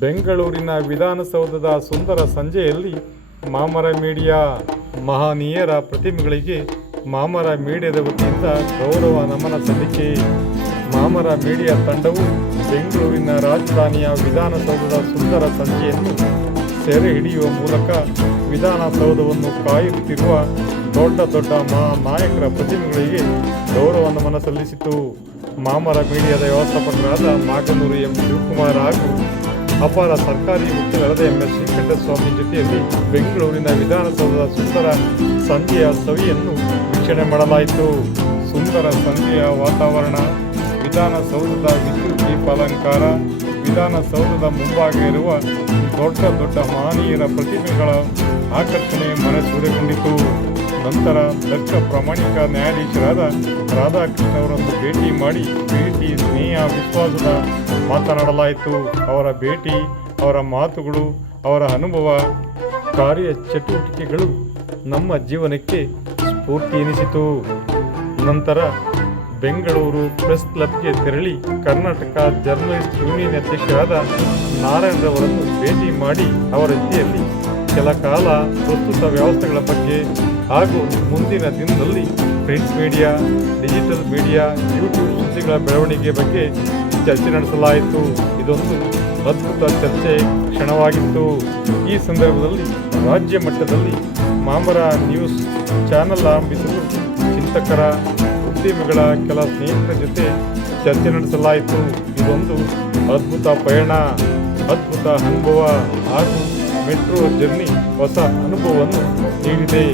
ಬೆಂಗಳೂರಿನ ವಿಧಾನಸೌಧದ ಸುಂದರ ಸಂಜೆಯಲ್ಲಿ ಮಾಮರ ಮೀಡಿಯಾ ಮಹನೀಯರ ಪ್ರತಿಮೆಗಳಿಗೆ ಮಾಮರ ಮೀಡಿಯಾದ ವತಿಯಿಂದ ಗೌರವ ನಮನ ಸಲ್ಲಿಕೆ. ಮಾಮರ ಮೀಡಿಯಾ ತಂಡವು ಬೆಂಗಳೂರಿನ ರಾಜಧಾನಿಯ ವಿಧಾನಸೌಧದ ಸುಂದರ ಸಂಜೆಯನ್ನು ಸೆರೆ ಹಿಡಿಯುವ ಮೂಲಕ ವಿಧಾನಸೌಧವನ್ನು ಕಾಯುತ್ತಿರುವ ದೊಡ್ಡ ದೊಡ್ಡ ನಾಯಕರ ಪ್ರತಿಮೆಗಳಿಗೆ ಗೌರವ ನಮನ ಸಲ್ಲಿಸಿತು. ಮಾಮರ ಮೀಡಿಯಾದ ವ್ಯವಸ್ಥಾಪಕರಾದ ಮಾಗನೂರು ಎಂ ಶಿವಕುಮಾರ್ ಹಾಗೂ ಅಪಾರ ಸರ್ಕಾರಿ ವಕೀಲರಾದ MS ಶ್ರೀಕಂಠಸ್ವಾಮಿ ಜೊತೆಯಲ್ಲಿ ಬೆಂಗಳೂರಿನ ವಿಧಾನಸೌಧದ ಸುಂದರ ಸಂಜೆಯ ಸವಿಯನ್ನು ವೀಕ್ಷಣೆ ಮಾಡಲಾಯಿತು. ಸುಂದರ ಸಂಜೆಯ ವಾತಾವರಣ, ವಿಧಾನಸೌಧದ ವಿದ್ಯುತ್ ದೀಪಾಲಂಕಾರ, ವಿಧಾನಸೌಧದ ಮುಂಭಾಗ ಇರುವ ದೊಡ್ಡ ದೊಡ್ಡ ಮಹನೀಯರ ಪ್ರತಿಮೆಗಳ ಆಕರ್ಷಣೆ ಮನಸೂರೆಗೊಂಡಿತು. ನಂತರ ದಕ್ಷ ಪ್ರಾಮಾಣಿಕ ನ್ಯಾಯಾಧೀಶರಾದ ರಾಧಾಕೃಷ್ಣ ಅವರನ್ನು ಭೇಟಿ ಮಾಡಿ ಪ್ರೀತಿ, ಸ್ನೇಹ, ವಿಶ್ವಾಸದ ಮಾತನಾಡಲಾಯಿತು. ಅವರ ಭೇಟಿ, ಅವರ ಮಾತುಗಳು, ಅವರ ಅನುಭವ, ಕಾರ್ಯ ಚಟುವಟಿಕೆಗಳು ನಮ್ಮ ಜೀವನಕ್ಕೆ ಸ್ಫೂರ್ತಿ ಎನಿಸಿತು. ನಂತರ ಬೆಂಗಳೂರು ಪ್ರೆಸ್ ಕ್ಲಬ್ಗೆ ತೆರಳಿ ಕರ್ನಾಟಕ ಜರ್ನಲಿಸ್ಟ್ ಯೂನಿಯನ್ ಅಧ್ಯಕ್ಷರಾದ ನಾರಾಯಣರವರನ್ನು ಭೇಟಿ ಮಾಡಿ ಅವರ ಜೊತೆಯಲ್ಲಿ ಕೆಲ ಕಾಲ ಪ್ರಸ್ತುತ ವ್ಯವಸ್ಥೆಗಳ ಬಗ್ಗೆ ಹಾಗೂ ಮುಂದಿನ ದಿನದಲ್ಲಿ print media, digital media, YouTube ಸುದ್ದಿಗಳ ಬೆಳವಣಿಗೆ ಬಗ್ಗೆ ಚರ್ಚೆ ನಡೆಸಲಾಯಿತು. ಇದೊಂದು ಅದ್ಭುತ ಚರ್ಚೆ ಕ್ಷಣವಾಗಿತ್ತು. ಈ ಸಂದರ್ಭದಲ್ಲಿ ರಾಜ್ಯ ಮಟ್ಟದಲ್ಲಿ ಮಾಮರ ನ್ಯೂಸ್ ಚಾನೆಲ್ ಆರಂಭಿಸಲು ಚಿಂತಕರ, ಉದ್ಯಮಿಗಳ ಕೆಲ ಸ್ನೇಹಿತರ ಜೊತೆ ಚರ್ಚೆ ನಡೆಸಲಾಯಿತು. ಇದೊಂದು ಅದ್ಭುತ ಪಯಣ, ಅದ್ಭುತ ಅನುಭವ ಹಾಗೂ ಮೆಟ್ರೋ ಜರ್ನಿ ಹೊಸ ಅನುಭವವನ್ನು ನೀಡಿದೆ.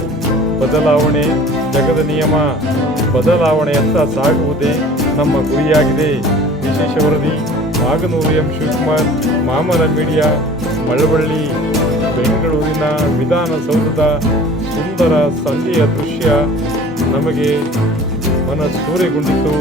ಬದಲಾವಣೆ ಜಗದ ನಿಯಮ, ಬದಲಾವಣೆಯತ್ತ ಸಾಗುವುದೇ ನಮ್ಮ ಗುರಿಯಾಗಿದೆ. ವಿಶೇಷ ವರದಿ ಮಾಗನೂರು ಎಂ ಶಿವಕುಮಾರ್, ಮಾಮರ ಮೀಡಿಯಾ, ಮಳವಳ್ಳಿ. ಬೆಂಗಳೂರಿನ ವಿಧಾನಸೌಧದ ಸುಂದರ ಸಂಜೆಯ ದೃಶ್ಯ ನಮಗೆ ಮನಸೂರೆಗೊಂಡಿತು.